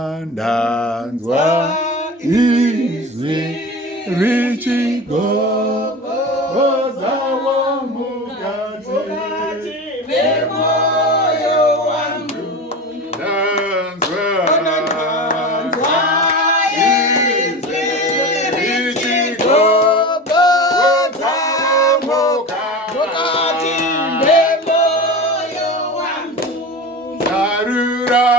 Ndanzwa izwi richigogoza mukati memoyo wangu. Ndanzwa izwi richigogoza mukati memoyo wangu. Zarura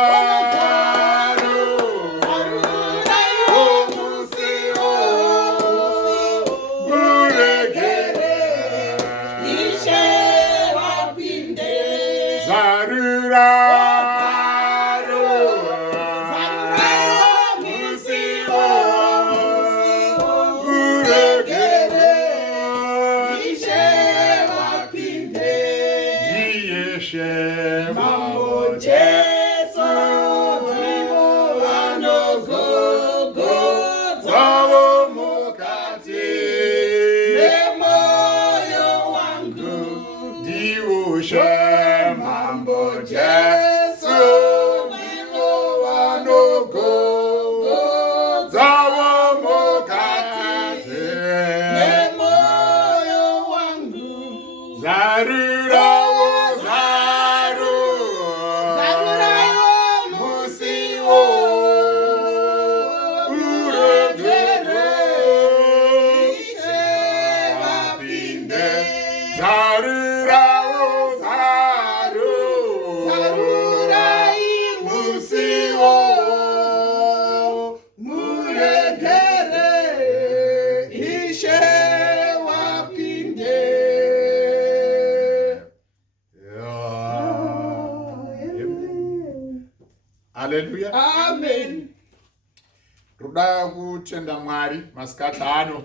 Hallelujah. Amen. Ruda kutenda Mwari masikati ano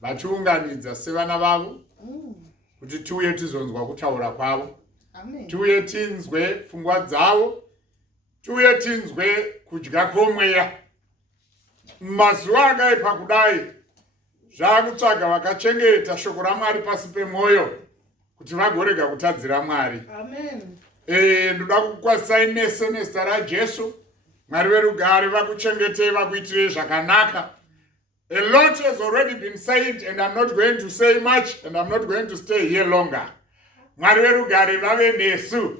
vachiunganidza sevana vavo kuti tiuye tizonzwa kutaura kwavo. Amen. Tiuye tinzwe pfungwa dzavo, tiuye tinzwe kudya kwomweya. Mazuva akaipa kudai zvakutsvaga vakachengeta shoko raMwari pasi pemwoyo kuti vagorega kutadzira Mwari. Amen. Ndoda kukwasai nese nezita raJesu. Mwari verugare vakuchengetei vakuitirei zvakanaka. A lot has already been said and I'm not going to say much and I'm not going to stay here longer. Mwari verugare vave nesu.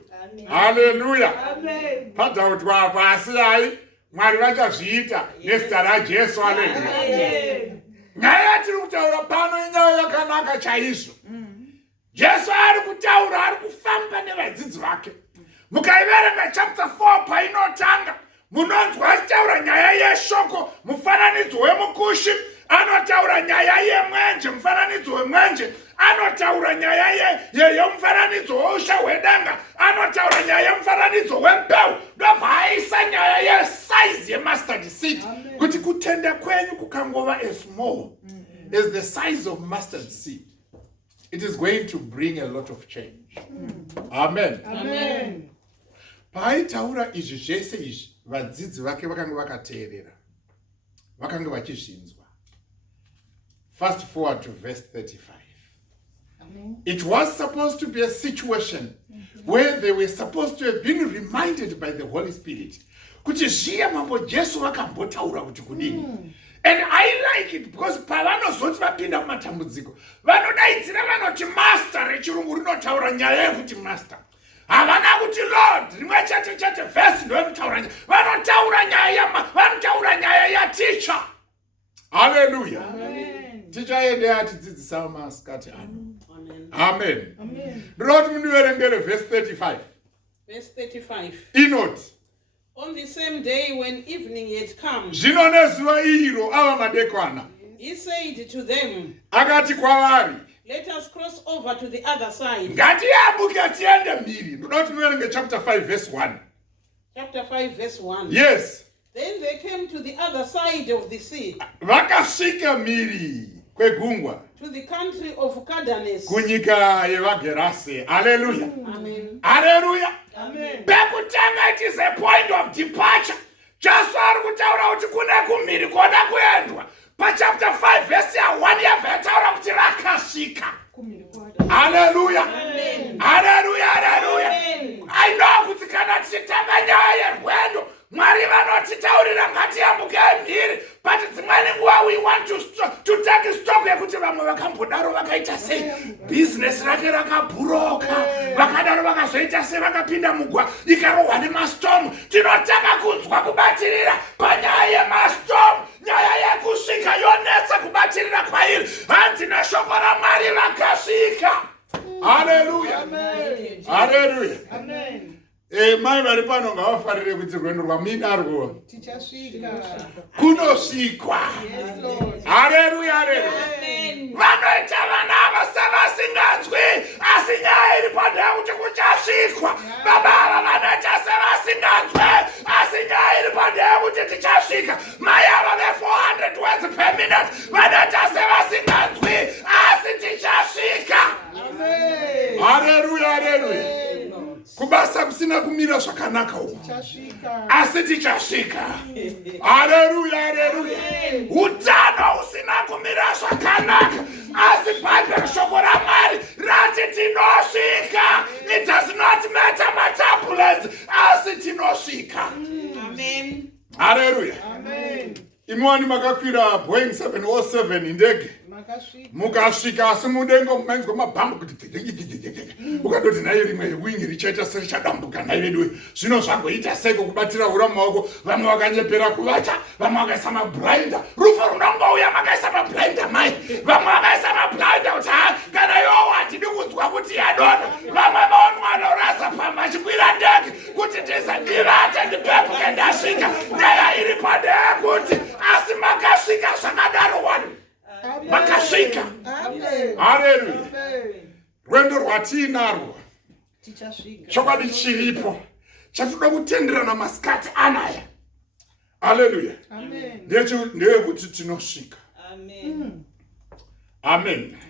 Hallelujah. Amen. Padautwa pasi hai Mwari vachazviita nezita raJesu. Hallelujah. Nyaya tiri kutaura pano inyaya yakanaka chaizvo. Jesu ari kutaura, ari kufamba nevadzidzi vake. Mukaiverenga chapter 4 painotanga, munonzwa achitaura nyaya yeshoko, mufananidzo wemukushi, anotaura nyaya yemwenje, mufananidzo wemwenje, anotaura nyaya yemufananidzo wousha hwedanga, anotaura nyaya yemufananidzo wembeu. Ndobva aisa nyaya yesize yemustard seed, kuti kutenda kwenyu kukangova as small as the size of mustard seed. It is going to bring a lot of change. Amen. Amen. Paitaura izvi zvese izvi vadzidzi vake vakanga vakateerera, vakanga vachizvinzwa. Fast forward to verse 35. Amen. It was supposed to be a situation where they were supposed to have been reminded by the Holy Spirit kuti zviya mambo Jesu vakambotaura kuti kudini. And I like it because pavanozoti vapinda mumatambudziko vanodaidzira vanoti master, rechirungu rinotaura nyaya yekuti master. Havana kuti Lord, rimwe chete verse ndoinotaura nyaya. Vanotaura nyaya ya teacher. Hallelujah. Amen. Teacher yende atidzidzisa masikati ano. Amen. Amen. Ndinoti mundiverengere verse 35. Verse 35. Inoti. On the same day when evening had come, he said to them, akati kwavari, let us cross over to the other side. Chapter 5 verse 1. Chapter 5 verse 1. Yes. Then they came to the other side of the sea, vakasvika mhiri kwegungwa, to the country of Cananis, kunyika yevagerase. Hallelujah. Amen. Hallelujah. Amen. Bekutanga, it is a point of departure. Just ari kutaura kuti kune kumhiri koda kuendwa. Pa chapter 5 verse 1 yavetaura kuti rakasvika. Hallelujah. Amen. Hallelujah. Hallelujah. Amen. I know kuti kana tichitanga nyaya yerwendo, Mwari vanotitaurira ngatiyambuke mhiri, but dzimweni nguva we want to take stock yekuti vamwe vakambodaro vakaita sei, business rake rakabhuroka, vakadaro vakazoita sei vakapinda mugwa ikarohwa nemastorm. Tinotaka kunzwa kubatirira panyaya yemastorm, nyaya yekusvika yonetsa kubatirira kwairi. Hanzi neshoko raMwari vakasvika. Haleluya. Haleluya. Amen. Mai vari pano ngavafarire kuti rwendo rwaminarwo Tichasvika. kunosvikwa. Yes, Lord. Haleluya, haleluya. Amen. Vanoita vana ava sevasinganzwi, asi nyaya iri panhaya kuti kuchasvikwa. Baba ava vanoita sevasinganzwi, asi nyaya iri panhaya kuti tichasvika. Mai ava ve 400 words per minute vanoita sevasinganzwi, asi tichasvika. Amen. Haleluya, haleluya. Kubasa kusina kumira zvakanaka uko, asi tichasvika. Haleluya, haleluya. Utano usina kumira zvakanaka, asi Bible shoko raMwari rati tinosvika. It does not matter maturbulence, asi tinosvika. Amen. Haleluya. Amen. Imwani makakwira Boeing 707 indege, mukasvika asi mudengo mumainzwa mabhambu kuti ukatoti nayo rimwe wingi richaita serichadambuka nayo vedu. Zvino zvagoita seiko kubatira hura mumaoko? Vamwe vakanyepera kuvacha, vamwe vakaisa mablinda. Rufo runongouya makaisa mablinda mai, vamwe vakaisa mablinda kuti kana yowa handidi kunzwa kuti yadona. Vamwe vaonwa norasa pamba achikwira ndege kuti ndivate ndipepuke ndasvika. Nyaya iri padea kuti asi makasvika zvakadaro wani. Makasvika. Haleluya. Rwendo rwatinarwo chokwadi chiripo chatoda kutenderana masikati anaya. Haleluya. Ndeyekuti tinosvika. Amen.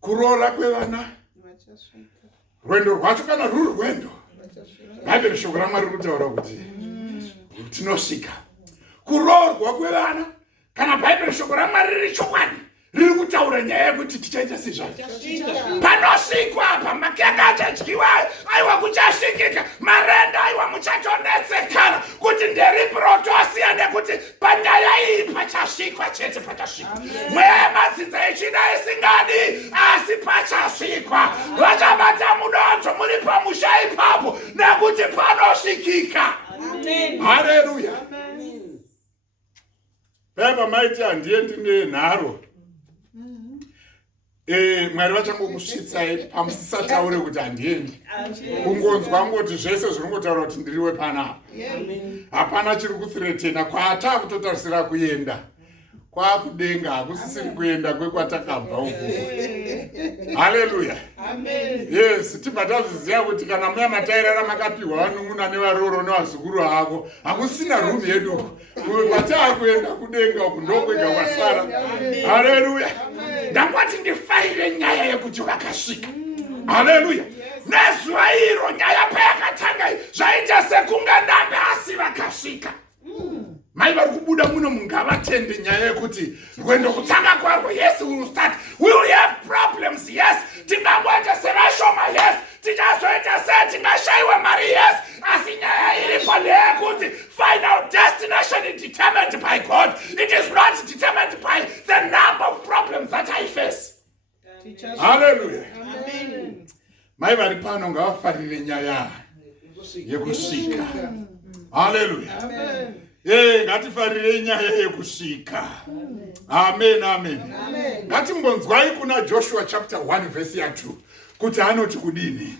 Kuroora kwevana, rwendo rwacho kana ruri rwendo, Bible shoko raMwari riri kutaura kuti tinosvika. Kuroorwa kwevana kana Bible shoko raMwari riri chokwadi riri kutaura nyaya yekuti tichaita sezvazvo. Panosvikwa apa, makeka achadyiwa, aiwa kuchasvikika, marenda aiwa muchatonetsekana kuti nderiprotosia nekuti panyaya iyi pachasvikwa chete, pachasvikwa. Mweya yemadzinza ichida isingadi, asi pachasvikwa. Vachabata mudonzo muri pamusha ipapo nekuti panosvikika. Haleluya. Baba maiti handiendi nenharo. Mwari vachangokusvitsai pamusisataure kuti handiendi. Kungonzwa ngoti zvese zviringotaura kuti ndiriwe panapa. Hapana chiri kuthretena. Kwata kutotarisira kuenda kwakudenga, hakusisiri kuenda kwekwatakabva uko. Haleluya. Yes, tibva tazviziva kuti kana muya matairara makapiwa vanun'una nevaroro nevazukuru hako, hakusina rumu yedu kwataakuenda kudenga uku ndokwega kwasara. Haleluya. Ndangwati ndifarire nyaya yekuti vakasvika. Haleluya. Nezuva iro nyaya payakatanga zvaita sekunga ndambe, asi vakasvika. Mai vari kubuda muno mungavatende nyaya yekuti rwendo kutanga kwarwo, yes, we will start. We will have problems, yes. Tingangoita sevashoma, yes. Tichazoita se tingashaiwa mari, yes. Asi nyaya iripo ndeyekuti final destination is determined by God. It is not determined by the number of problems that I face. Hallelujah. Amen. Mai vari pano ngavafarire nyaya yekusvika. Hallelujah. Amen. Ngatifarire nyaya yekusvika. Amen. Ngatimbonzwai kuna Joshua chapter 1 verse 2 kuti anoti kudini.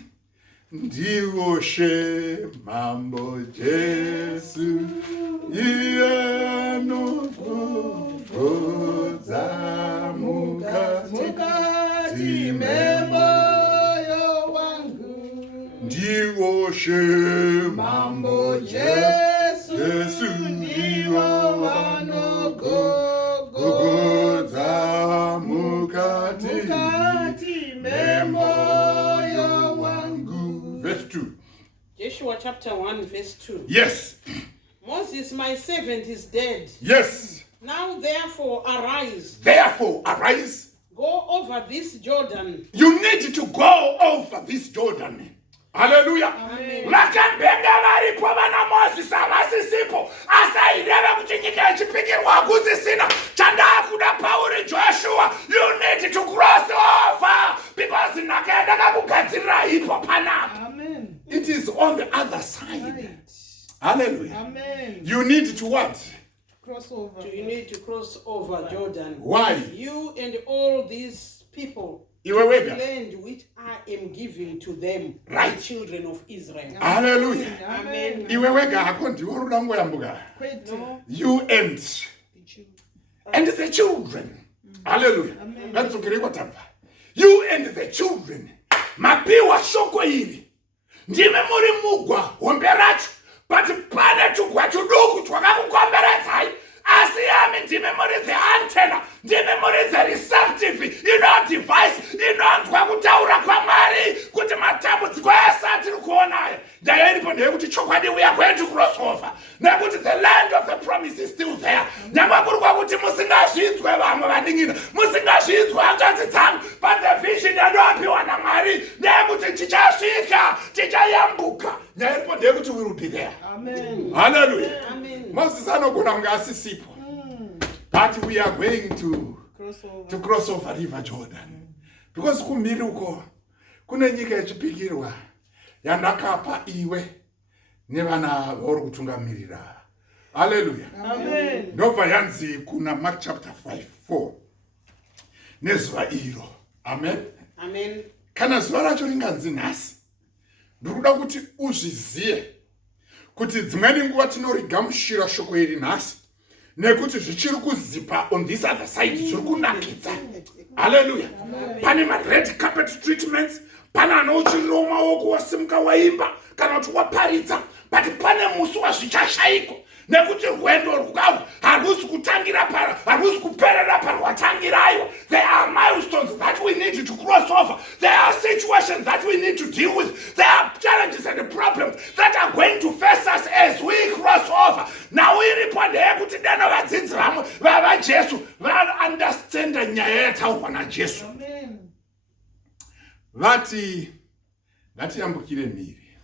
Ndiwo she mambo Jesu iye anogodza mukati memoyo wangu. Ndiwo she mambo Jesu ndiwo anogodza mukati memoyo wangu. Verse 2. Joshua chapter 1 verse 2. Yes. Moses my servant is dead. Yes. Now therefore arise. Go over this Jordan. You need to go over this Jordan. Hallelujah. Amen. Vakambenga varipo vana Moses nyika yachipikirwa hakusisina chandakuda pauri Joshua, you need to cross over because nhaka yandakakugadzirira ipo panapa. It is on the other side. Right. Hallelujah. Amen. You need to what? Cross over. You need to cross over Jordan. Why? You and all these people. The land which I am giving to them, right, the children of Israel. Hallelujah. Amen. No. You and the children. Hallelujah. Amen. You and the children. Mapiwa shoko hili. Ndime muri mugwa homberacho. But pane tugwa tuduku twakakukomberedzai. Asi yami ndime muri the antenna. Ndime muri the receptive. Device. Inonzwa kutaura kwaMwari. Kuti matambudziko ese atiri kuonayo. Ndayo iripo ndeyekuti chokwadi we are going to cross over. Nekuti the land of the promise is still there. Nyangwa kuti musingazvinzwe vamwe vaningina. Musingazvinzwe hanzvadzi dzangu. But the vision yandopiwa naMwari ndeyekuti tichasvika, tichayambuka. Nyaya iripo ndeyekuti we will be there. Amen. Hallelujah. Amen. Moses anogona kunge asisipo. But we are going to cross over River Jordan. Because kumhiri uko kune nyika yachipikirwa yandakapa iwe nevana vauri kutungamirira. Hallelujah. Amen. Ndobva yanzi kuna Mark chapter 5:4 nezuva iro. Amen. Amen. Kana zuva racho ringanzi nhasi, ndikuda kuti uzviziye kuti dzimweni nguva tinorigamushira shoko iri nhasi nekuti zvichiri kuzipa on this other side zviri kunakidza. Hallelujah. Pane ma-red carpet treatments, pane anochiriro maoko wasimuka waimba kana kuti waparidza, but pane musi wazvichashayiko nekuti rwendo rwavo harusi kutangira harusi kuperera parwatangirayo. There are milestones that we need to cross over. There are situations that we need to deal with. There are challenges and problems that are going to face us as we cross over. Now we report kuti dano vadzidzi vamwe vavaJesu va-understanda nyaya yataurwa naJesu. Vati ngatiyambukire mhiri.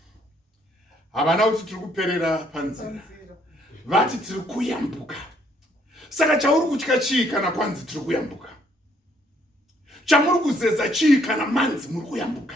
Havana kuti tiri kuperera panzira. Vati tiri kuyambuka. Saka chauri kutya chii kana kwanzi tiri kuyambuka? Chamuri kuzeza chii kana manzi muri kuyambuka?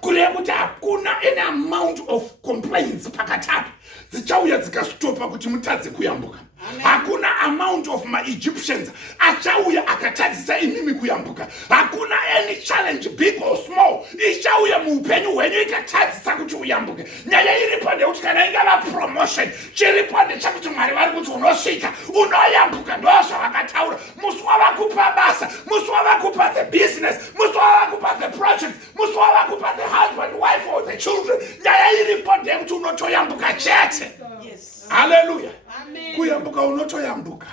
Kureva kuti hakuna any amount of complaints pakati apa dzichauya dzikastopa kuti mutadze kuyambuka. Hakuna amount of ma-Egyptians achauya akatadzisa imimi kuyambuka. Hakuna any challenge big or small ichauya muupenyu hwenyu ikatadzisa kuti uyambuke. Nyaya iripo ndekuti kana ingava promotion, chiripo ndechekuti Mwari vari kuti unosvika, unoyambuka. Ndozvavakataura. Musi wavakupa basa, musi wavakupa the business, musi wavakupa the project, musi wavakupa the husband, wife or the children. Nyaya iripo ndekuti unotoyambuka chete. Yes. Hallelujah. Amen. Kuyambuka unotoyambuka.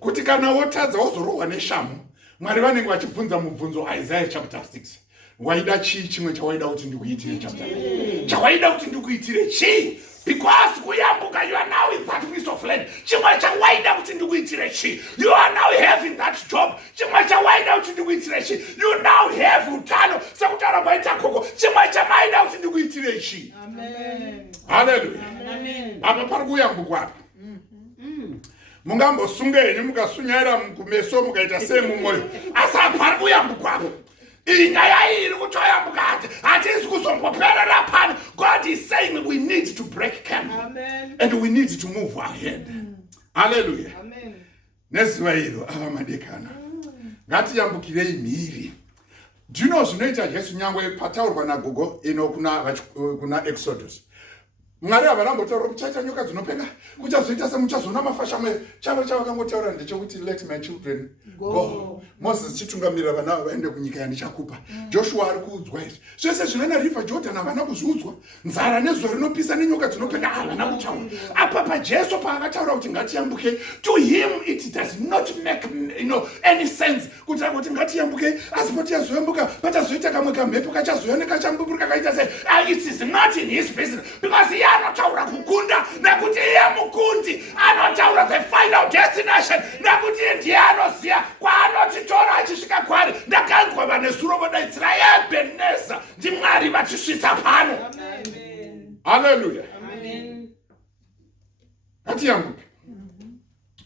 Kuti kana wotadza wozorohwa neshamu, Mwari vanenge vachibvunza mubvunzo Isaiah chapter 6. Waida chii chimwe chawaida kuti ndikuitire chapter 9? Chawaida kuti ndikuitire chii? Because kuyambuka, you are now in that piece of land. Chimwe chawaida kuti ndikuitire chii? You are now having that job. Chimwe chawaida kuti ndikuitire chii? You now have utano. Sakutara kwaita koko. Chimwe chamaida kuti ndikuitire chii? Amen. Hallelujah. Amen. Apa pari kuyambuka apa. Mungambosunga henyu mukasunyaira kumeso mukaita semumwoyo. Asa pari kuyambuka apa. Inyaya iri kutoyambuka hatisi kuzomboperera pano. God is saying we need to break camp. Amen. And we need to move ahead. Hallelujah. Amen. Nezuva iro ava madekana. Ngatiyambukirei mhiri. Do you know zvinoita Jesu nyangwe pataurwa naGogo kuna Exodus? Mwari havarambotaura kuti chaita nyoka dzinopenga, kuchazoita semuchazoona mafashamwe. Chavo chavakangotaura ndechekuti let my children go. Moses chitungamirira vana vaende kunyika yandichakupa. Joshua ari kuudzwa izvi. Zvese zvinoenda River Jordan havana kuzviudzwa. Nzara nezuva rinopisa nenyoka dzinopenga havana kutaura. Apa paJesu paakataura kuti ngatiyambuke, to him it does not make any sense kuti ngatiyambuke, asi patichazoyambuka pachazoita kamwe kamhepo kachazouya nekachamburuka kaita sei. It is not in his business, because he anotaura kukunda nekuti iye mukundi, anotaura the final destination nekuti ndiye anoziya kwaanotitora achisvika kwari. Ndakanzwa vanesuro vodaidzira Ebeneza, ndiMwari vatisvitsa pano. Amen. Hallelujah. Amen. Ngatiyambuke.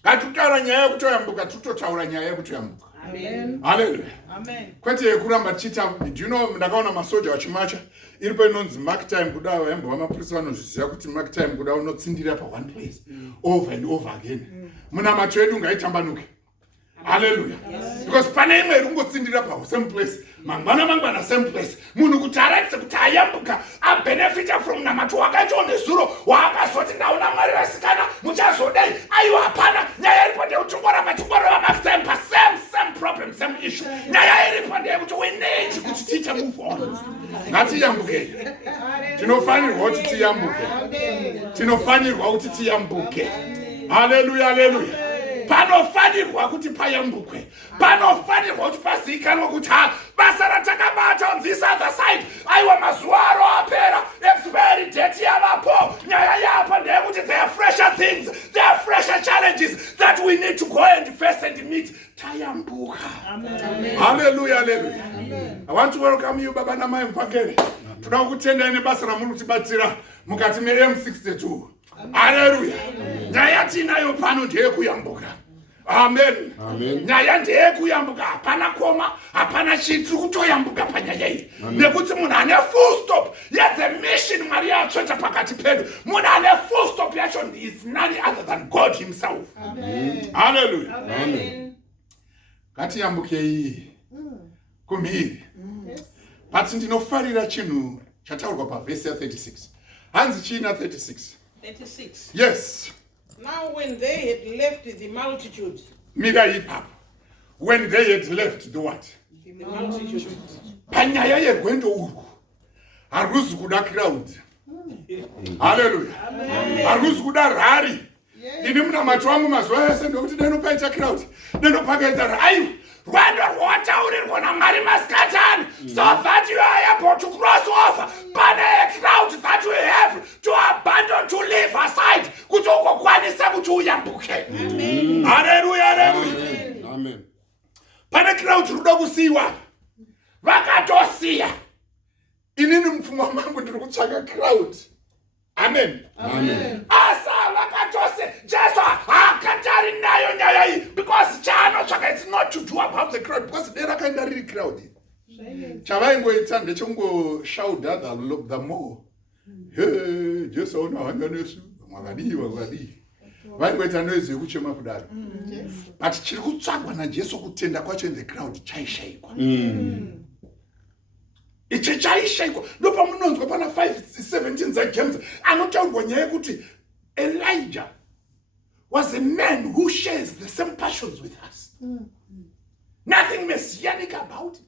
Ngatiutaura nyaya yekutoyambuka, tutotaura nyaya yekutoyambuka. Amen. Hallelujah. Amen. Kwete yekuramba tichita, do you know, ndakaona masoja wachimacha, iripo inonzi mark time kuda, vayambo vamaprista vanozviziva kuti mark time kuda unotsindira pa one place over and over again. Munamacho edu ngaitambanuke. Hallelujah. Yes. Because pane imwe irungotsindira pa same place. Mangwana same place. Munhu kuti aratidze kuti ayambuka abenefita from namato wakacho nezuro waakazoti ndaona Mwari vasikana muchazodai. Aiwa hapana, nyaya iripo ndeyekutongoramba mark time pa same problem, same issue. Nyaya iripo ndeyekuti we need kuti tiite move on. Ngatiyambuke. Tinofanirwa kuti tiyambuke. Tinofanirwa kuti tiyambuke. Hallelujah, hallelujah. Panofanirwa kuti payambukwe. Panofanirwa kuti pazikanwe kuti basa ratakabata on this other side. Aiwa mazuva aro apera, expiry date yavapo. Nyaya yapo ndeyekuti there are fresher things, there are fresher challenges that we need to go and face and meet. Tayambuka. Amen. Hallelujah, hallelujah. Amen. I want to welcome you, Baba Namai Mvangeri. Toda kutenda ine basa ramunu tibatira mukati me M62. Hallelujah. Nyaya tinayo pano ndeyekuyambuka. Amen. Amen. Nyaya ndeyekuyambuka, hapana koma, hapana chiri, tiri kutoyambuka panyaya iyi. Nekuti munhu ane full stop ya the mission Mwari yatsveta pakati pedu. Munhu ane full stop yacho is none other than God himself. Amen. Hallelujah. Amen. Ngatiyambukei kumhiri. But ndinofarira chinhu chataurwa pavhesi ya 36. Hanzi china 36. 36. Yes. Now when they had left the multitude. Mira ipapa. When they had left the what? The multitude. Panyaya yerwendo urwu. Haruzi kuda crowd. Hallelujah. Haruzi kuda rari. Ini munamato wangu mazuva yese ndokuti denopaita crowd. Denopakaita rari. Rwendo rwataurirwa naMwari masikatani, so that you are able to cross over. Pane a crowd that we have to abandon, to leave aside. Kuti ukokwanisa kuti uyambuke. Amen. Hallelujah, hallelujah. Amen. Pane crowd ruda kusiiwa. Vakatosiya. Inini mupfungwa mangu ndiri kutsvaka crowd. Amen. Amen. Asa vakatose Jesu hakatari nayo nyaya iyi, because chaanotsvaka it's not to do about the crowd, because dera kaenda riri crowd. Chavaingoita ndechongoshaudha the more. Hey, Jesu aona hanya nesu, mwakadii. Vaingoita noise yekuchema kudaro. But chiri kutsvagwa naJesu kutenda kwacho in the crowd chaishaikwa. Ichi chaishaikwa. Ndopa munonzwa pana 5:17 zaJames anotaurwa nyaya yekuti Elijah was a man who shares the same passions with us. Nothing messianic about him.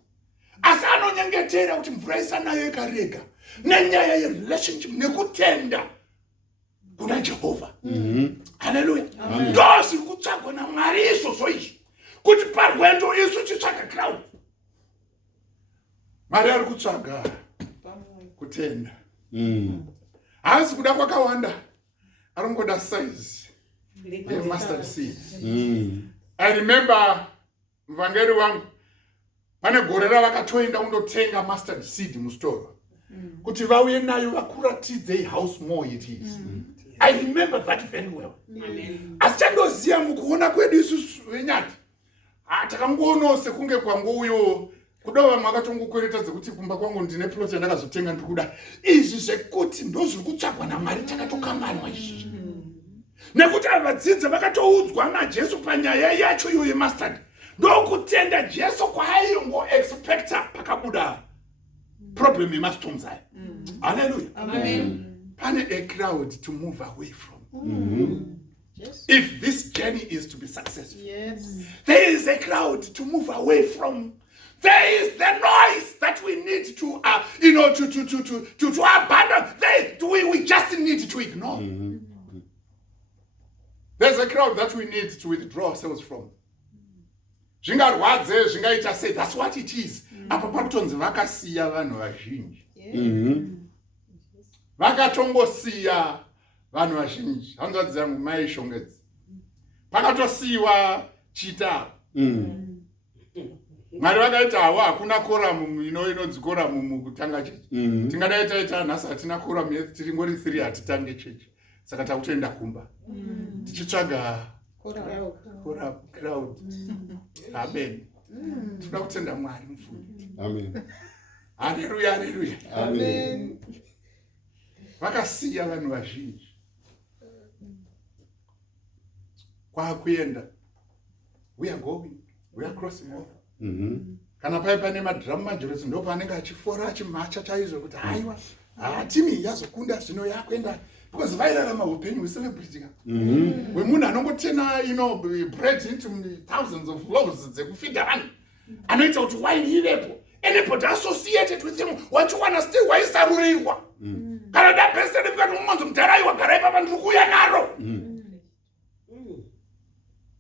Asi anonyengetera kuti mvura isanayo ikarega nenyaya yerelationship nekutenda kuna Jehovah. Hallelujah. Ndozviri kutsvagwa naMwari izvozvo izvi kuti parwendo isu titsvaga crowd. Mwari ari kutsvaga kutenda. Haasi kuda kwakawanda, arongoda size mustard seed. I remember mvangeri wangu pane gore ravakatoenda undotenga mustard seed mustoro kuti vauye nayo vakuratidze how small it is. I remember that very well. Asi chandoziya mukuona kwedu isusu venyati takangoonawo sekunge kwangouyo kudawa mwakatongokweretadze kuti kumba kwangu ndine plot yandakazotenga ndikuda. Izvi zvekuti ndozviri kutsvagwa naMwari, takatokanganwa izvi. Nekuti vadzidzi vakatoudzwa naJesu panyaya yacho iyo yemustard. Ndokutenda Jesu kwaaingo expecta pakabuda problem yemastorms aya. Hallelujah. Amen. Pane a crowd to move away from. If this journey is to be successful, there is a crowd to move away from. There is the noise that we need to, to abandon. We just need to ignore. There's a crowd that we need to withdraw ourselves from. Zvingarwadze, zvingaita say, that's what it is. Apa pakutonzi vakasiya vanhu vazhinji. Vakatongosiya vanhu vazhinji. Hanzvadzi dzangu maishongedza. Pakatosiyiwa chita. Mwari vakaita hawa hakuna koramu inonzi koramu mukutanga chechi. Tingadai taita nhasi hatina koramu tiri ngori 3 hatitange chechi. Saka takutoenda kumba. Tichitsvaga crowd. Amen. Tunakutenda Mwari mfundi. Amen. Hallelujah, hallelujah. Amen. Vakasiya vanhu vazhinji. Kwakuenda. We are going. We are crossing over. Kana pai pane madrum majorisi ndo panenge achifora achimhacha chaizvo kuti haiwa timi yazokunda zvino yakuenda because vairarama upenyu hwecelebrating hwemunhu anongotena bread into thousands of loaves dzekufidha vanhu anoita kuti wine ivepo anybody associated with him wachiwana still waisarurirwa kana dabhesere vikati mumwanzo mudharaiwa garai papa ndiri kuuya naro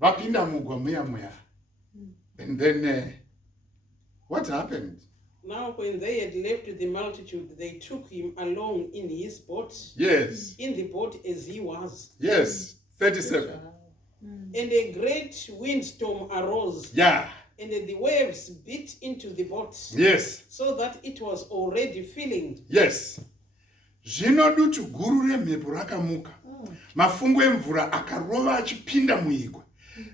vapinda mugwa muya and then what happened? Now when they had left the multitude, they took him along in his boat. Yes. In the boat as he was. Yes. 37. And a great windstorm arose. Yeah. And the waves beat into the boat. Yes. So that it was already filling. Yes. Zvino dutu guru remhepo rakamuka. Mafungu emvura akarova achipinda muigwa.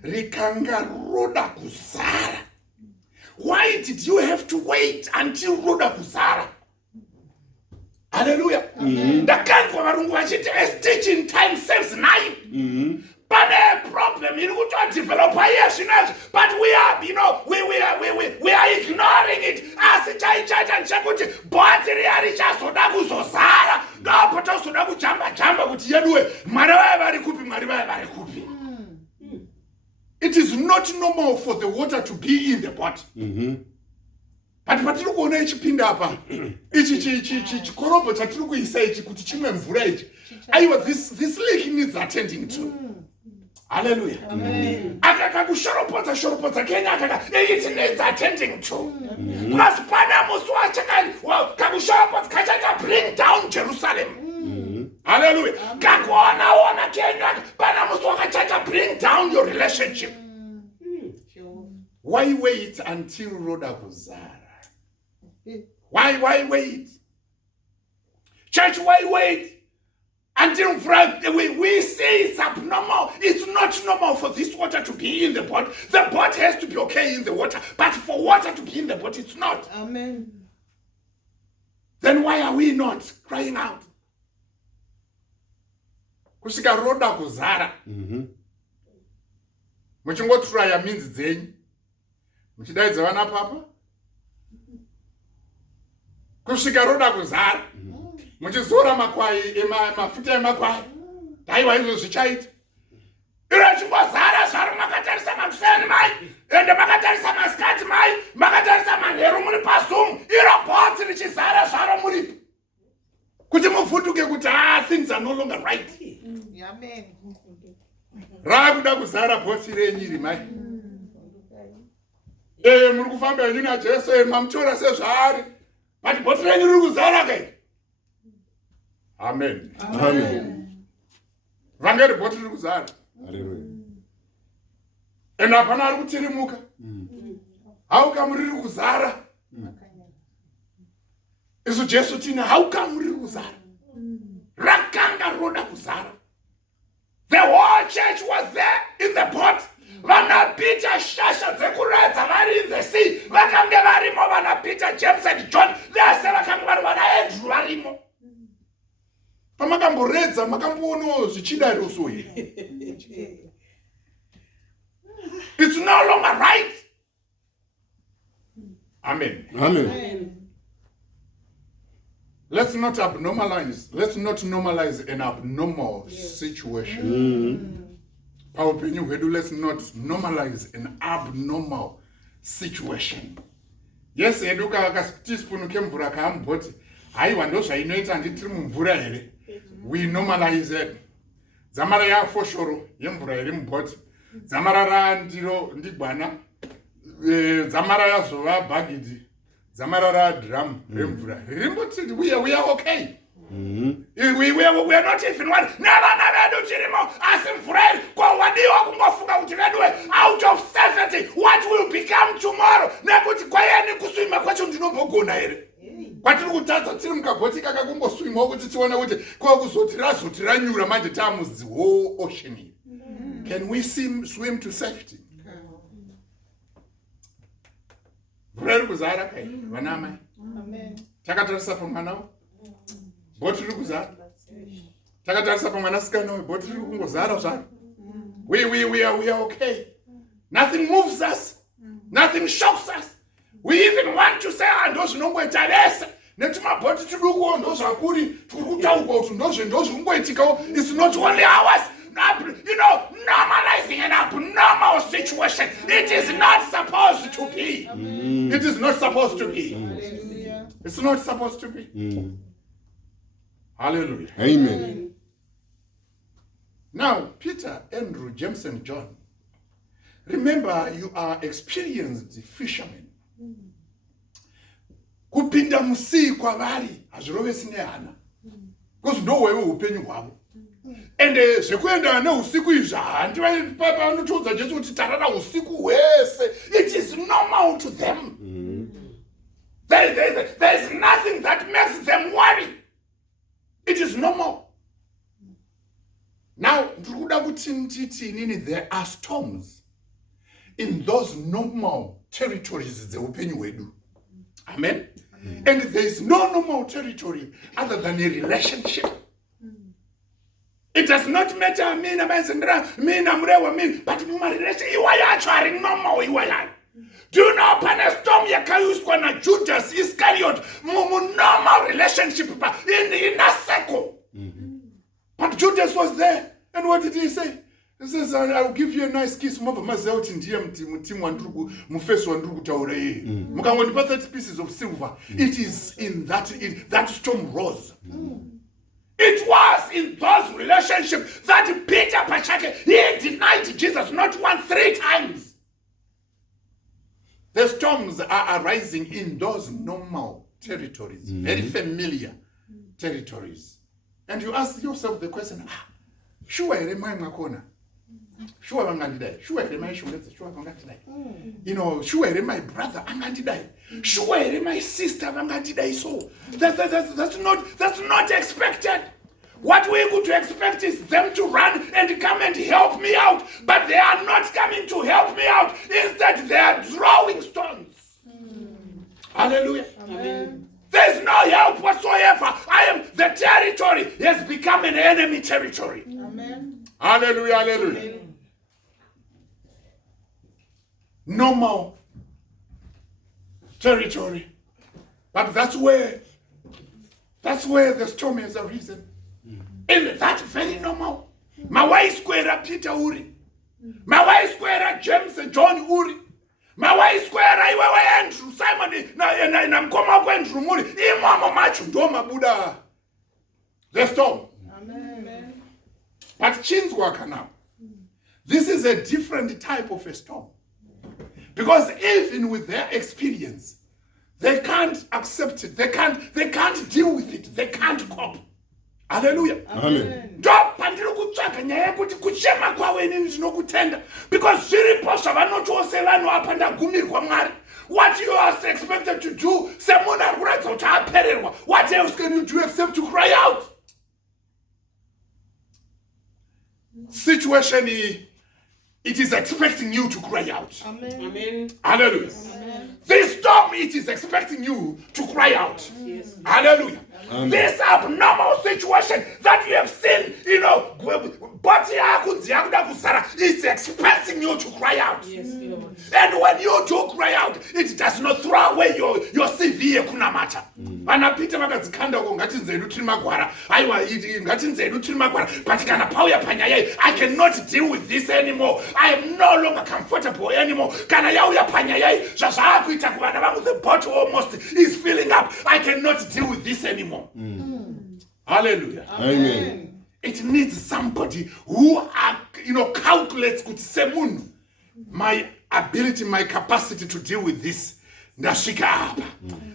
Rikanga roda kuzara. Why did you have to wait until roda kuzara? Hallelujah. Ndakanzwa varungu vachiti a stitch in time saves 9. Pane problem iri kutodevelopa here zvinezvi, but we are ignoring it. Asi chaichaita nchekuti bhoti riya richazoda kuzozara. Ndipo tozoda kujamba kuti yeduwe Mwari vaye vari kupi. It is not normal for the water to be in the pot. But patiri kuona ichipinda apa ichi chikorobho chatiri kuisa ichi kuti chimwe mvura ichi aiwa this leak needs attending to. Hallelujah. Akakushoropodza Kenya it needs attending to. Plus pana musi kakushoropodza kachata bring down Jerusalem. Hallelujah. Kakuona Kenya pana musi wakachata bring down your relationship. Why wait until roda kuzara? Why wait? Church, why wait? Until we say it's abnormal. It's not normal for this water to be in the pot. The pot has to be okay in the water. But for water to be in the pot, it's not. Amen. Then why are we not crying out? Kusika roda kuzara. Muchingoturaya minzi dzenyu. Muchidaidza vana papa. Kusvika roda kuzara. Muchizora makwai mafuta emakwai. Haiwa izvo zvichaita. Iro chingozara zvaro makatarisa makuseni mai. Ende makatarisa masikati mai. Makatarisa manheru muri paZoom. Iro bhoti richizara zvaro muripo. Kuti muvhunduke kuti things are no longer right. Amen. Rakuda kuzara bhoti renyu iri mai. Muri kufamba henyu naJesu mamutora sezvaari. But bhoti renyu riri kuzara kai. Amen. Amen. Vangeri bhoti riri kuzara. Hallelujah. Ende hapana ari kutirimuka. How come riri kuzara? Isu Jesu tina how come riri kuzara? Rakanga roda kuzara. The whole church was there in the pot. Vanapita shasha dzekuredza vari in the sea. Vakange varimo vanapita James and John. Vese vakange vari vana Andrew varimo. Pamakamboredza makamboonawo zvichida ruso here. It's no longer right. Amen. Amen. Let's not normalize an abnormal situation. Paupenyu hwedu, let's not normalize an abnormal situation. Yes, eduka kaspoon kemvura kaamboti. Haiwa ndo zvainoita nditiri mumvura here. We normalize it. Zamara ya foshoro yemvura iri mubhoti. Zamara ra ndiro ndigwana. Zamara ya zova bagidi. Zamara ra drum remvura. Rimboti we are okay. We are not even one. Navana vedu chirimo asimvura kwa wadiwa kungofunga kuti vedwe out of 70 what will become tomorrow. Nekuti kwayani kuswima kwacho ndinombogona here. Kwatiri kutadza tiri mukabhoti kakakungoswimwa kuti tione kuti kwakuzoti razoti ranyura manje tamuzi whole ocean. Can we swim to safety? Rwari kuzara kai vana mai. Takatarisa pamwana boti riri kuzara. Takatarisa pamwana sikana boti riri kungozara zvaro. We are okay. Nothing moves us. Nothing shocks us. We even want to say those no way to netumabhoti tiduku ndozvakuri turikutaurwa kuti ndozvingoitika. It's not only ours. Normalizing an abnormal situation. It is not supposed to be. It is not supposed to be. It's not supposed to be. Hallelujah. Amen. Now, Peter, Andrew, James, and John, remember you are experienced fishermen. Kupinda musii kwavari hazvirovesi nehana. Because no way upenyu hwavo. And zvekuenda neusiku izvi handivapapa vanotiudza Jesu kuti tarara usiku hwese. It is normal to them. There is nothing that makes them worry. It is normal. Now, there are storms in those normal territories dzeupenyu hwedu. Amen. And there is no normal territory other than a relationship. It does not matter mina Zendera, mina mrewa mina, but my relationship iwa yacho ari normal iwa yacho. Do you know pane storm yakayuswa na Judas Iscariot mu normal relationship in a circle. But Judas was there, and what did he say? He says, I'll give you a nice kiss. Mukangondipa 30 pieces of silver. It is in that storm rose. It was in those relationships that Peter Pachake, he denied Jesus not 1, 3 times. The storms are arising in those normal territories, very familiar territories. And you ask yourself the question, sure, sure, sure, my brother, sure, my sister, so that's not expected. What we could expect is them to run and come and help me out, but they are not coming to help me out. Instead, they are drawing stones. Hallelujah. Amen. There's no help whatsoever. The territory has become an enemy territory. Amen. Hallelujah, hallelujah. Amen. Normal territory. But that's where the storm has arisen. And that's very normal. Mawai square Peter Uri. Mawai square James and John Uri. Mawai square iwewe Andrew Simon na mkoma kwa Andrew Muri. Imamo machu ndoma Buddha. The storm. Amen. But chinzwaka now. This is a different type of a storm. Because even with their experience, they can't accept it. They can't deal with it. They can't cope. Hallelujah. Amen. Drop pandiro kutsvaka nyaya yekuti kuchema kwawe inini ndinokutenda. Because zviripo zvavanotose vanhu apa ndagumirwa Mwari. What you are expected to do, semunhu ari kuratidza kuti apererwa. What else can you do except to cry out? Situation it is expecting you to cry out. Amen. Amen. Hallelujah. Amen. This storm, it is expecting you to cry out. Yes. Hallelujah. Amen. This abnormal situation that you have seen, it's expecting you to cry out. Yes, Lord. And when you do cry out, it does not throw away your CV kunamata. Vanapita vakadzikanda ko ngatinzedu tiri magwara. Aiwa ngatinzedu tiri magwara. But kana pauya panyaya, I cannot deal with this anymore. I am no longer comfortable anymore. Kana yauya panyaya, zvazvakuita kuvana vangu, the bottle almost is filling up. I cannot deal with this anymore. Hallelujah. Amen. It needs somebody who calculates kuti semunhu, my ability, my capacity to deal with this. Ndasvika apa.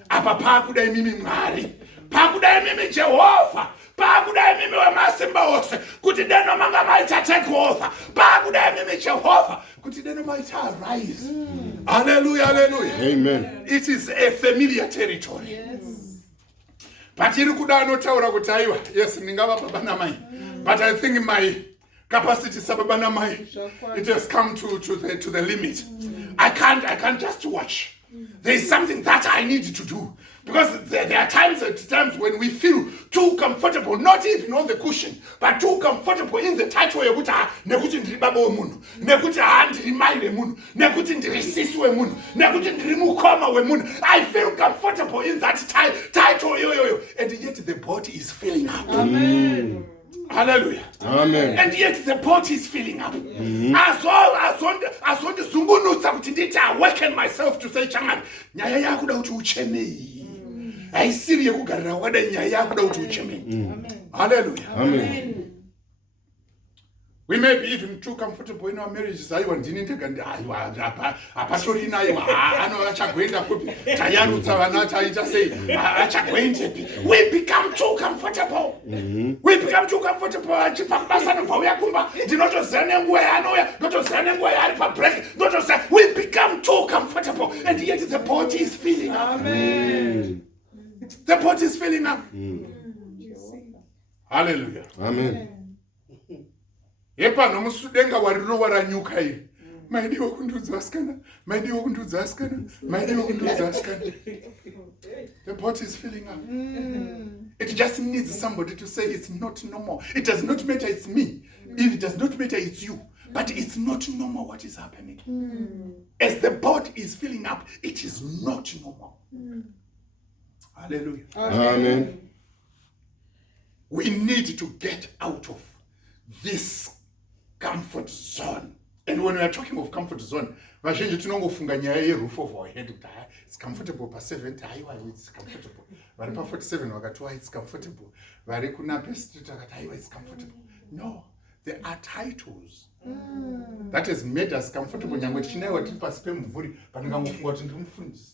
Apa pakudai mimi Mwari. Pakudai mimi Jehovah. Pakudai mimi wemasimba ose. Kuti deno manga maita take over. Pakudai mimi Jehovah. Kuti deno maita arise. Hallelujah, hallelujah. Amen. It is a familiar territory. Yes. But iri kuda anotaura kuti aiwa, yes, ndingava baba namai. But I think Capacity sababana mai. It has come to the limit. I can't just watch. There is something that I need to do. Because there are times when we feel too comfortable, not even on the cushion, but too comfortable in the title yekuti nekuti ndiri baba wemunhu, nekuti ndiri mai wemunhu, nekuti ndiri sisi wemunhu, nekuti ndiri mukoma wemunhu. I feel comfortable in that title yo. And yet the body is filling up. Amen. Hallelujah. Amen. And yet the body is filling up. As on the zungunutsa kuti nditi awaken myself to say chaman, nyaya yakuda kuti uchenei. Haisiri yekugarira wakada nyaya yakuda kuti uchenei. Hallelujah. Amen. We may be even too comfortable in our marriages. Aiwa ndini ndega apatori naye achagwenda kupi tayarutsa vana taita sei achagwendepi. We become too comfortable. We become too comfortable. Achibva kubasa nobva uya kumba ndinotoziva nenguva yaanouya, ndotoziva nenguva yaari pabreak, ndotoziva. We become too comfortable, and yet the body is filling up. Amen. The body is filling up. Hallelujah. Amen. Yepa nomusudenga warino waranyuka iri. Maidiwa kundudza asikana. Maidiwa kundudza asikana. Maidiwa kundudza asikana. The body is filling up. It just needs somebody to say it's not normal. It does not matter it's me. If it does not matter it's you. But it's not normal what is happening. As the body is filling up, it is not normal. Hallelujah. Amen. We need to get out of this comfort zone. And when we are talking of comfort zone, vazhinji tinongofunga nyaya yeroof over our head. It's comfortable pa 70, it's comfortable. Vari pa 47 vakatiwa it's comfortable. Vari kuna street vakati it's comfortable. No, there are titles that has made us comfortable. Nyangwe tichinaiwa tiri pasi pemumvuri pandingangofunga kuti ndiri mufundisi.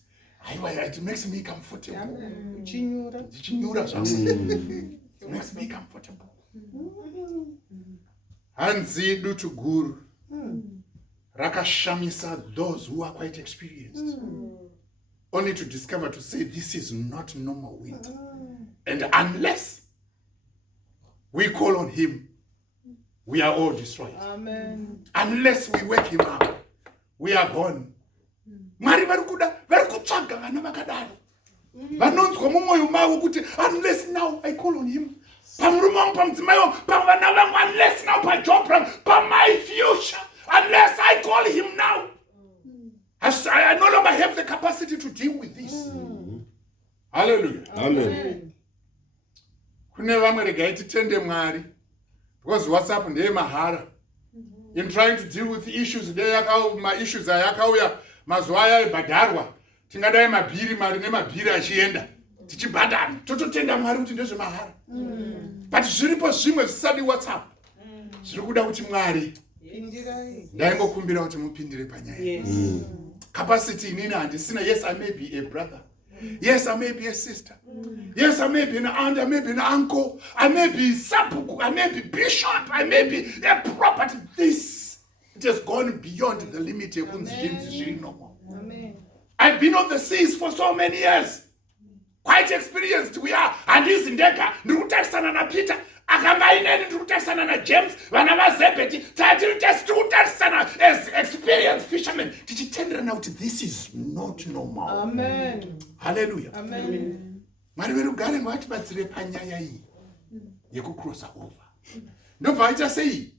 It makes me comfortable. Chinyura zvangu. It makes me comfortable. Hanzi dutu guru rakashamisa those who are quite experienced, only to discover to say this is not normal wind. And unless we call on him, we are all destroyed. Amen. Unless we wake him up, we are gone. Mari varikutsvaga vana vakadaro vanonzwa mumwoyo mavo kuti unless now I call on him, pamurume wangu, pamudzimai wangu, pavana vangu, unless now pajob rangu, pamy future, unless I call him now, I no longer have the capacity to deal with this. Hallelujah. Amen. Kune vamwe regai titende Mwari, because WhatsApp ndeye mahara. In trying to deal with issues, issues ayakauya mazuva aya ebhadharwa, tingadai mabhiri mari nemabhiri achienda tichibhadhara, tototenda Mwari kuti ndezvemahara. But zviripo zvimwe zvisadi WhatsApp zviri kuda kuti Mwari ndaingokumbira kuti mupindire panyaya. Capacity inini handisina. Yes, I may be a brother. Yes, I may be a sister. Yes, I may be an aunt, I may be an uncle, I may be sabuku, I may be bishop, I may be a prophet. This, it has gone beyond the limit of normal. I've been on the seas for so many years. Quite experienced we are. And this Zendera, ndikutarisana na Peter, akambaineni ndikutarisana na James, vana vaZebedi, ndikutarisana as experienced fishermen. Tichitendera now kuti this is not normal. Amen. Hallelujah. Amen. Mwari verugare ngatibatsire panyaya iyi yekucrossa over. Ndobva aita sei?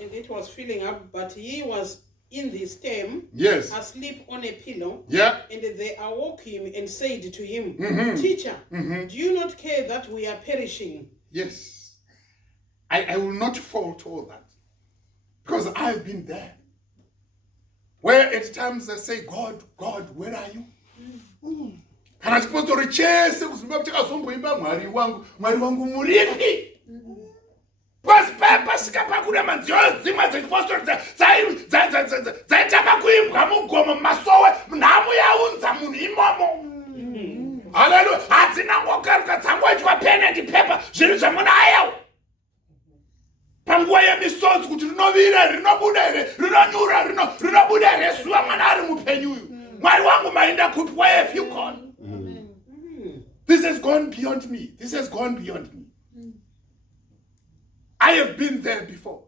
And it was filling up, but he was in this term, Yes. asleep on a pillow. Yeah. And they awoke him and said to him, Teacher, do you not care that we are perishing? Yes. I will not fall to all that. Because I've been there. Where at times I say, God, where are you? Kana chipostori chese kuzimba kuti chakazomboimba Mwari wangu muripi? Pasika pakuda manzio dzimwe dzechipostori dzaitanga kuimbwa mugomo masowe nhamu yaunza munhu imomo. Hallelujah. Hadzina ngogaruka dzangoitwa pen and paper zviri zvamuna ayawo. Panguva yemisodzi kuti rinovira here, rinobuda here, rinonyura, rinobuda here, zuva mwana ari mupenyu uyu. Mwari wangu mainda kupi? Where have you gone? This has gone beyond me. This has gone beyond me. I have been there before.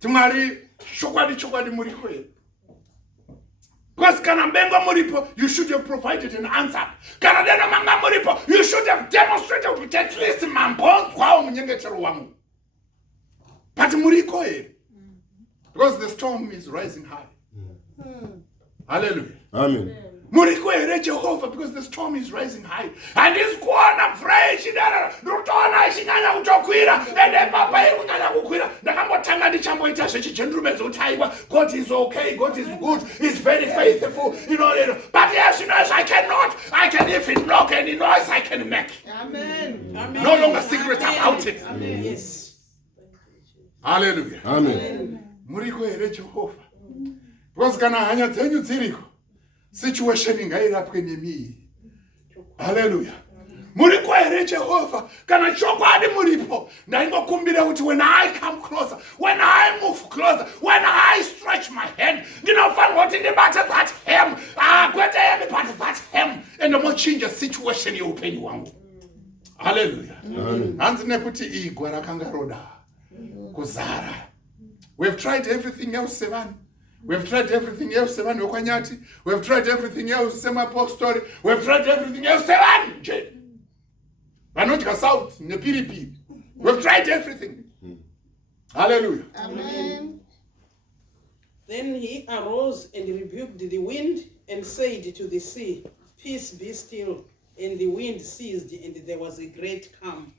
Tumari chokwadi muriko here. Because Kanambengo Muripo, you should have provided an answer. Kanadena Manga Muripo, you should have demonstrated with at least Mambon Kwao Munyengeteruamu. But Muriko here. Because the storm is rising high. Hallelujah. Amen. Muriko here Jehovah, because the storm is rising high. And this corner fresh Rutona Shingana Utokwira and then Papa Kukwira. Nakamotanga di Chambo Itashi gentlemen Utaiwa. God is okay, God is good, He's very faithful, but yes, I can if it knock any noise I can make. Amen. Amen. No longer secret about it. Amen. Yes. Hallelujah. Amen. Muriko here Jehovah. Because kana hanya dzenyu dziriko. Situation ingairapwe nemi. Hallelujah. Muriko here Jehovah. Kana chokwadi muripo. Ndaingokumbira kuti when I come closer, when I move closer, when I stretch my hand, find what in the matter that him. Kwete him but that him. And the more change the situation you open wangu. Hallelujah. Hanzi nekuti igwara kangaroda. Kuzara. We've tried everything else, Sevan. We've tried everything else, Sevan Okwanyati. We've tried everything else, Sema Story. We've tried everything else, Sevan. Banojka South, Nepiripi. We've tried everything. Hallelujah. Amen. Then he arose and rebuked the wind and said to the sea, Peace, be still. And the wind ceased, and there was a great calm.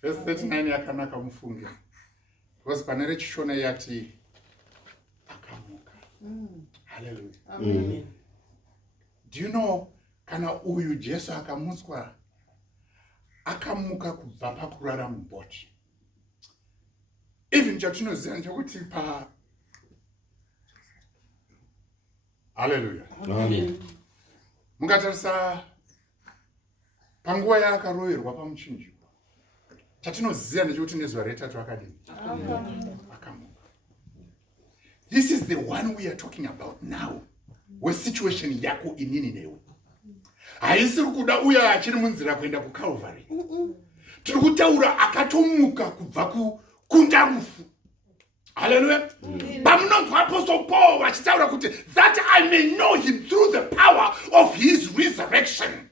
Verse 39 yakanaka mufunge. Because panere chishona yati akamuka. Hallelujah. Amen. Do you know kana uyu Jesu akamutswa akamuka kubva pakurara muboti. Even chatinoziva ndechekuti pa Hallelujah. Amen. Mungatarisa panguva yaakaroverwa pamuchinjikwa. Chatinoziva ndechekuti nezuva retatu akadini. Akamuka. This is the one we are talking about now. Where situation yako inini newe. Haisiri kuda uya achiri munzira kuenda kuCalvary. Tiri kutaura akatomuka kubva kukunda rufu. Hallelujah. Pamunonzwa Apostle Paul achitaura kuti that I may know him through the power of his resurrection.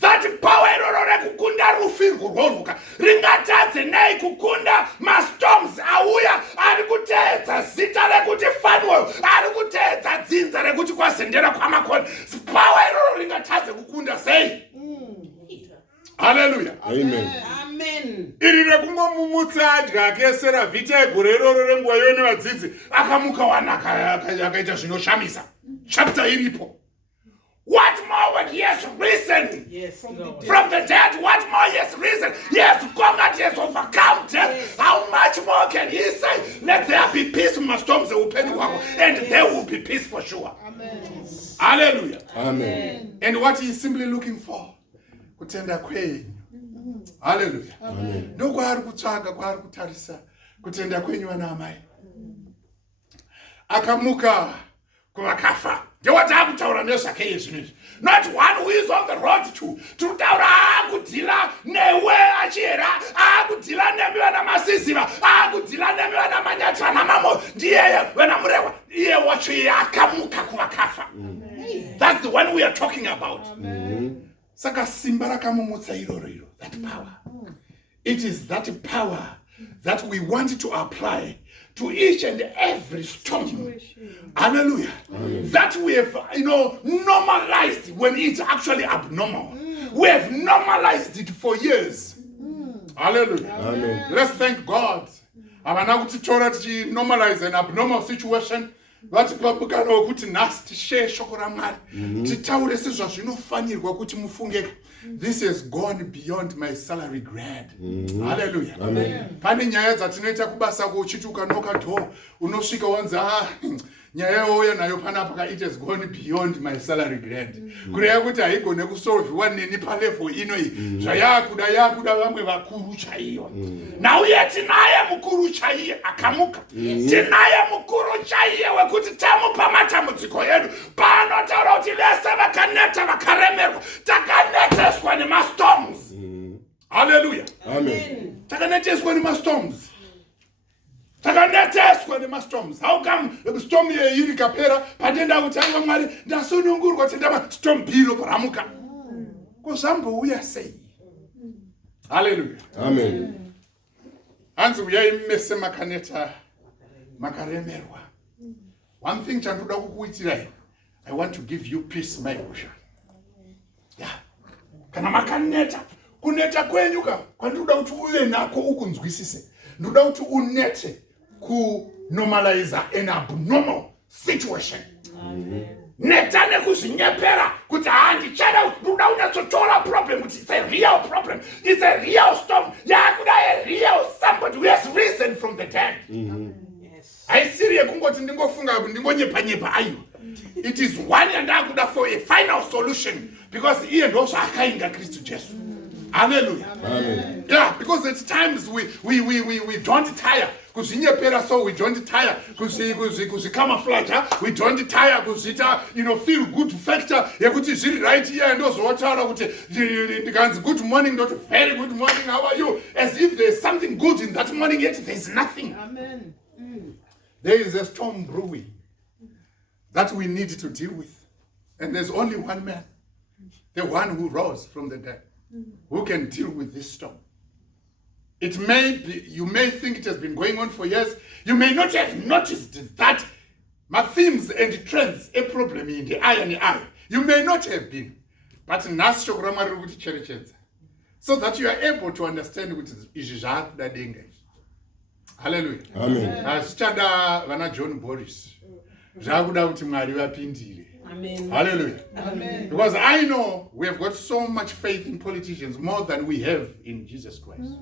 That power iroro rekukunda rufu irworworuka ringatadze nei kukunda mastorms auya ari kuteedza zita rekuti Fanuel ari kuteedza dzinza rekuti kwaZendera kwamakona. Power iroro ringatadze kukunda sei? Hallelujah. Amen. Amen. Iri rekungomumutsa adya akesera vhita egore iroro renguva iyo nevadzidzi akamuka wanaka akaita zvinoshamisa. Chapter iripo. What more when he has risen? Yes, Lord. From the dead, what more he has risen? He has conquered, he has overcome death. Yes. How much more can he say? Let there be peace in my storms, and there will be peace for sure. Amen. Hallelujah. Amen. And what he is simply looking for, kutenda kwenyu. Hallelujah. Amen. Ndo kwaari kutsvaga, kwaari kutarisa kutenda kwenyu vana amai. Akamuka kuvakafa. Ndewataakutaura nezvake izvi. Not one who is on the road to taura akudhila newe achera, akudhila nemi vana masiziva, akudhila nemi vana manyatra namamo, ndiyeye vana murewa, iye wacho iye akamuka kuvakafa. That's the one we are talking about. Saka simba rakamumutsa iroro iro, that power. It is that power that we want to apply to each and every storm. Hallelujah. That we have, normalized when it's actually abnormal. We have normalized it for years. Hallelujah. Amen. Let's thank God. Avana kuti tora tichi normalize an abnormal situation. Vati papukano kuti nhasi tishare shoko raMwari. Titaure sezvazvinofanirwa kuti mufungeka. This has gone beyond my salary grade. Hallelujah. Amen. Pane nyaya dzatinoita kubasa kuchiti ukanoka door unosvika wanzi nyaya yoya nayo panapa it has gone beyond my salary grade. Kureva kuti haigone kusolviwa neni palevel ino iyi. Yakuda vamwe vakuru chaiyo. Nauye tinaye mukuru chaiye akamuka. Tinaye mukuru chaiye wekuti tamupa matambudziko edu. Paanotaura kuti vese vakaneta vakaremerwa takaneteswa nemastorms. Hallelujah. Amen. Takaneteswa nemastorms. Takaneteswa nemastorms. How come the storm here iri kapera patenda kutanga Mwari ndasunungurwa tenda storm biro paramuka. Kuzambouya sei. Hallelujah. Amen. Hanzi uyai mese makaneta makaremerwa. One thing chandoda kukuitirai, I want to give you peace, my Osha. Yeah. Kana makaneta kuneta kwenyuka kwandoda kuti uve nako ukunzwisise. Ndoda kuti unete ku normalize an abnormal situation. Neta nekuzinyepera kuti handichada ndoda unatsotora problem kuti it's a real problem. It's a real storm. Yakuda a real somebody who has risen from the dead. I serious kungoti ndingofunga ndingonyepa ayo. It is one and akuda for a final solution because iye ndo zvakainga Kristu Jesu. Hallelujah. Amen. Yeah, because at times we don't tire. Kuzinyepera, so we don't tire. Kuzi camouflage, we don't tire. Kuzita, feel good factor. Yakuti ziri right here and those water. Good morning, not very good morning. How are you? As if there's something good in that morning, yet there's nothing. Amen. There is a storm brewing that we need to deal with. And there's only one man, the one who rose from the dead, who can deal with this storm. It may be, you may think it has been going on for years. You may not have noticed that my themes and trends a problem in the eye and the eye. You may not have been. But so that you are able to understand what is that English. Hallelujah. Amen. Asichada vana John Boris. Zvakuda kuti Mwari vapindire. Amen. Hallelujah. Amen. Because I know we have got so much faith in politicians more than we have in Jesus Christ.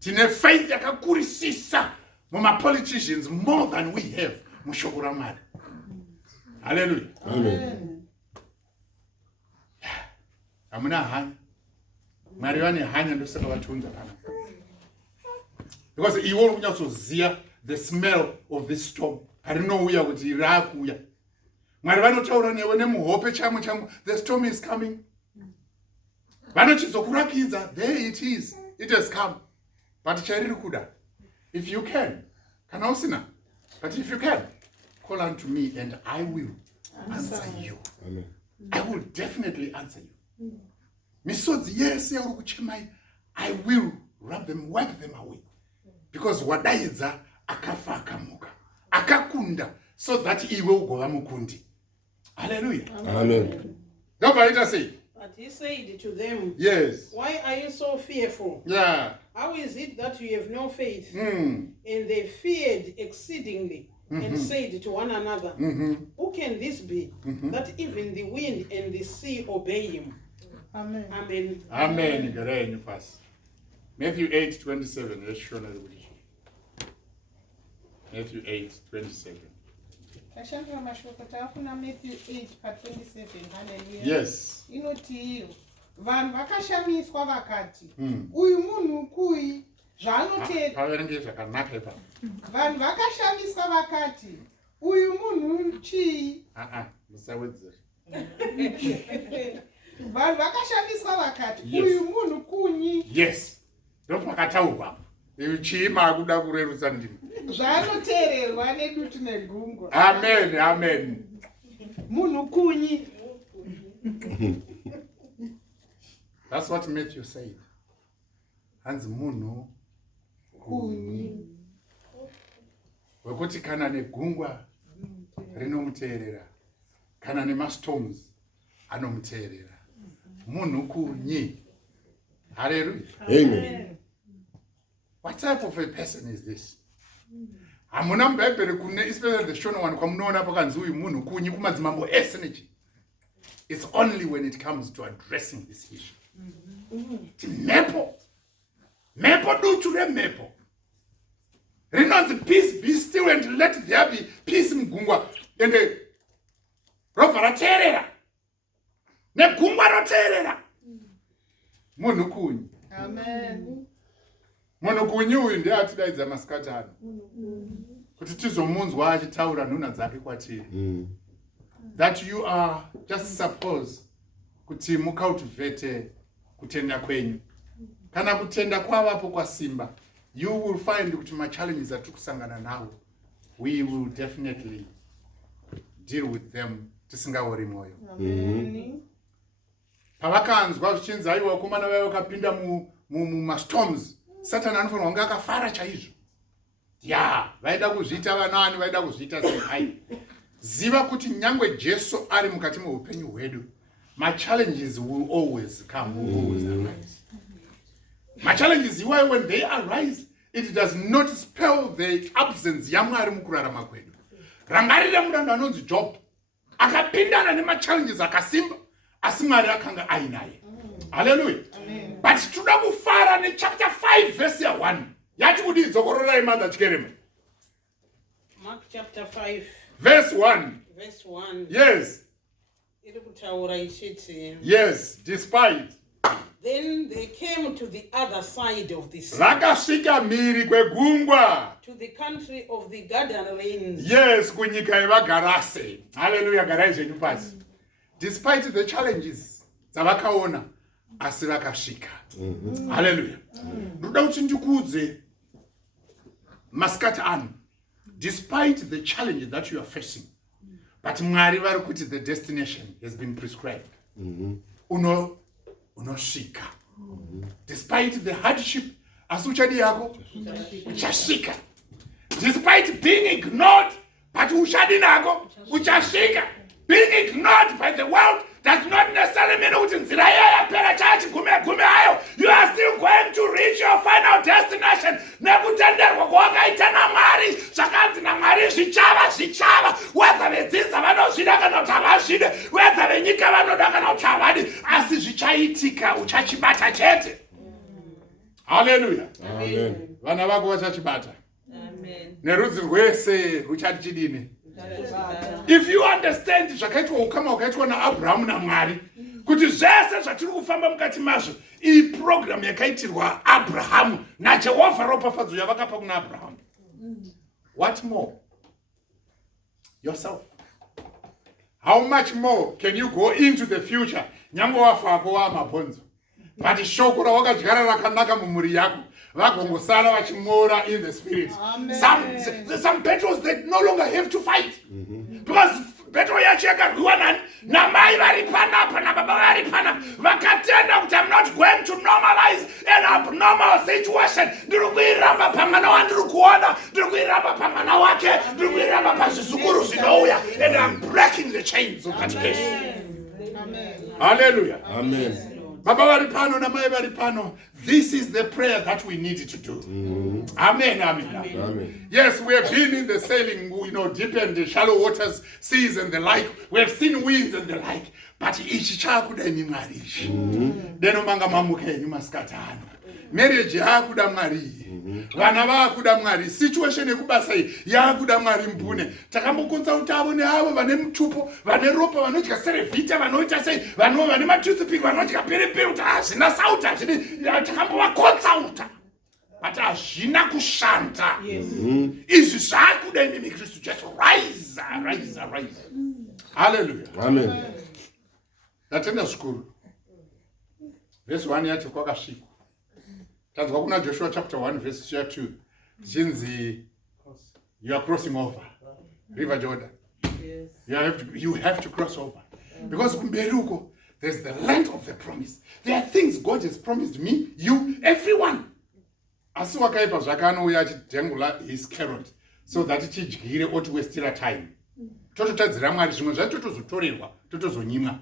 Tine faith yakakurisisa muma politicians more than we have mushoko raMwari. Hallelujah. Amen. Hamuna hanya. Mwari vane hanya ndosaka vatunza kana. Because iwo unyatsoziya the smell of this storm. Harinouya kuti rakuya. Mwari vanotaura newe nemuhope chamo. The storm is coming. Vanochizokurakidza, there it is. It has come. But chariri kuda. If you can, kana usina. But if you can, call unto me and I will answer you. Amen. I will definitely answer you. Misodzi yes yauri kuchemai, I will wipe them away. Because wadaidza akafa akamuka. Akakunda so that iwe ugova mukundi. Hallelujah. Amen. Don't forget say. But he said to them, Yes. why are you so fearful? Yeah. How is it that you have no faith? Mm. And they feared exceedingly and said to one another, who can this be, that even the wind and the sea obey him? Amen. Amen. Amen. Amen. Matthew 8:27. Let's show another way. Matthew 8:27. Tashandira mashoko taakuna Matthew 8:27. Hallelujah. Yes. Inoti iyo vanhu vakashamiswa vakati uyu munhu ukui zvaanotenda. Paverenge zvakanaka ipapo. Vanhu vakashamiswa vakati uyu munhu chii. Musawedzera. Vanhu vakashamiswa vakati Yes. uyu munhu kunyi. Yes. Ndopakataurwa. Chii makuda kurerutsa ndimi. Zvaanoteererwa nedutu negungwa. Amen. Amen. Munhu kunyi. That's what Matthew said. Hanzi munhu Kunyi. wekuti kana negungwa rinomuteerera, kana nemastorms anomuteerera. Munhu kunyi. Hallelujah. Amen. What type of a person is this? Hamuna mubhaibheri kune especially the shona one kwamunoona pakanzi uyu munhu kunyi kumadzimambo ese. It's only when it comes to addressing this issue. Mhepo dutu remhepo rinonzi peace be still and let there be peace mugungwa ende robva rateerera negungwa roteerera. Munhu kunyi. Amen. Munhu kunyi uyu ndiye atidaidza masikati ano kuti tizomunzwa achitaura nhuna dzake kwatiri. That you are just suppose kuti mucultivate kutenda kwenyu kana kutenda kwavapo kwasimba, you will find kuti machallenges atiri kusangana nawo, we will definitely deal with them tisingaori mwoyo. Pavakanzwa zvichinzi aiwa vakomana vaiva vakapinda mumastorms, Satan anofanira kunge akafara chaizvo. Vaida kuzviita vanani, vaida kuzviita sei. Ziva kuti nyangwe Jesu ari mukati meupenyu hwedu, challenges will always come, will always arise. Challenges iwayo, when they arise, it does not spell the absence yaMwari mukurarama kwedu. Rangarira muranda anonzi Job, akapindana nemachallenges akasimba, asi Mwari akanga ainaye. Hallelujah. But toda kufara ne chapter 5 verse 1. Yati kudi zokororai mother chikerema. Mark chapter 5 verse 1. Verse 1. Yes. Yes, despite. Then they came to the other side of the sea. Rakasvika mhiri kwegungwa. To the country of the Gadarenes. Yes, kunyika yevaGarase. Hallelujah, garai zvenyu pasi. Despite the challenges dzavakaona, asi vakasvika. Hallelujah. Ndoda kuti ndikudze masikati anu. Despite the challenges that you are facing, but Mwari vari kuti the destination has been prescribed. Unosvika. Despite the hardship, asi uchadi yako uchasvika. Despite being ignored, but uchadi nako uchasvika. Being ignored by the world does not necessarily mean kuti nzira yapera chachigume hayo. You are still going to reach your final destination. Nekutenderwa kwawakaita naMwari, zvakanzi naMwari zvichava. Whether vedzinza vanozvida kana kuti havazvide, whether venyika vanoda kana kuti havadi, asi zvichaitika, uchachibata chete. Hallelujah. Amen. Vana vako vachachibata. Amen. Nerudzi rwese ruchati chidini. If you understand zvakaitwa ukama wakaitwa naAbraham naMwari, kuti zvese zvatiri kufamba mukati mazvo, iyi program yakaitirwa Abraham naJehovha ropafadzo yavakapa kuna Abraham. What more? Yourself. How much more can you go into the future? Nyangwe wafako wamabhonzo. But shoko rawakadyara rakanaka mumuri yako, vagongosara vachimora in the spirit. Some battles that no longer have to fight. Because battle yacho yakarwiwa nani? Namai vari panapa nababa vari panapa. Vakatenda kuti I'm not going to normalize an abnormal situation. Ndiri kuiramba pamwana wandiri kuona, ndiri kuiramba pamwana wake, ndiri kuiramba pazvizukuru zvinouya, and I'm breaking the chains of that case. Hallelujah. Amen. Baba vari pano namai vari pano. This is the prayer that we need to do. Amen, amen, amen. Yes, we have been in the sailing, deep in the shallow waters, seas and the like. We have seen winds and the like. But ichi chakuda Mwari ichi. Deno manga mamuka yenyu masikati ano. Marriage yakuda Mwari. Vana vakuda Mwari. Situation yekubasa yakuda Mwari mbune. Takambokonza utavo neavo vane mutupo, vane ropa, vanodya serevita, vanoita sei, vane matoothpick, vanodya periperi, kuti hazvina sauti, takambovakonza uta. But hazvina kushanda. Izvi zvakuda imi Kristu Jesu. Rise. Hallelujah. Amen. Tatenda zvikuru. Verse 1 yati kwakasvikwa. Tanzwa kuna Joshua chapter 1 verse 2. Zhinzi, you are crossing over River Jordan. Yes. You have to cross over. Because kumberuko, there's the land of the promise. There are things God has promised me, you, everyone. Asi wakaipa zvakanouya achidhengula his carrot so that tidyire otiwestira time. Tototadzira Mwari zvimwe zvatotozotorerwa, totozonyimwa.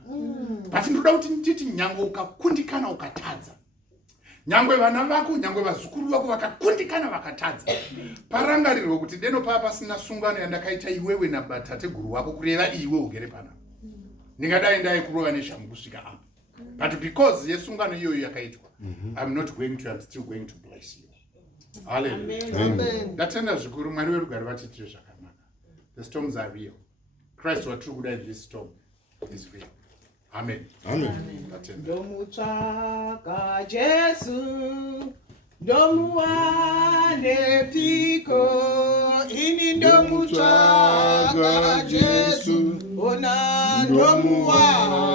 But ndoda kuti nditi nyangwe ukakundikana ukatadza. Nyangwe vana vako, nyangwe vazukuru vako vakakundikana vakatadza. Parangarirwe kuti deno papa pasina sungano yandakaita iwewe nabatateguru wako kureva iwe ugere pana. Ndingadai ndai kurova neshamhu kusvika apa. But because yesungano iyoyo yakaitwa, I'm still going to bless you. Hallelujah. Amen. Ndatenda zvikuru Mwari werugare vatitire zvakanaka. The storms are real. Christ watiri kuda this storm is real. Amen. Amen. Ndomutsvaka Jesu, ndomuwanepiko, ini ndomutsvaka Jesu, ona ndomuwana.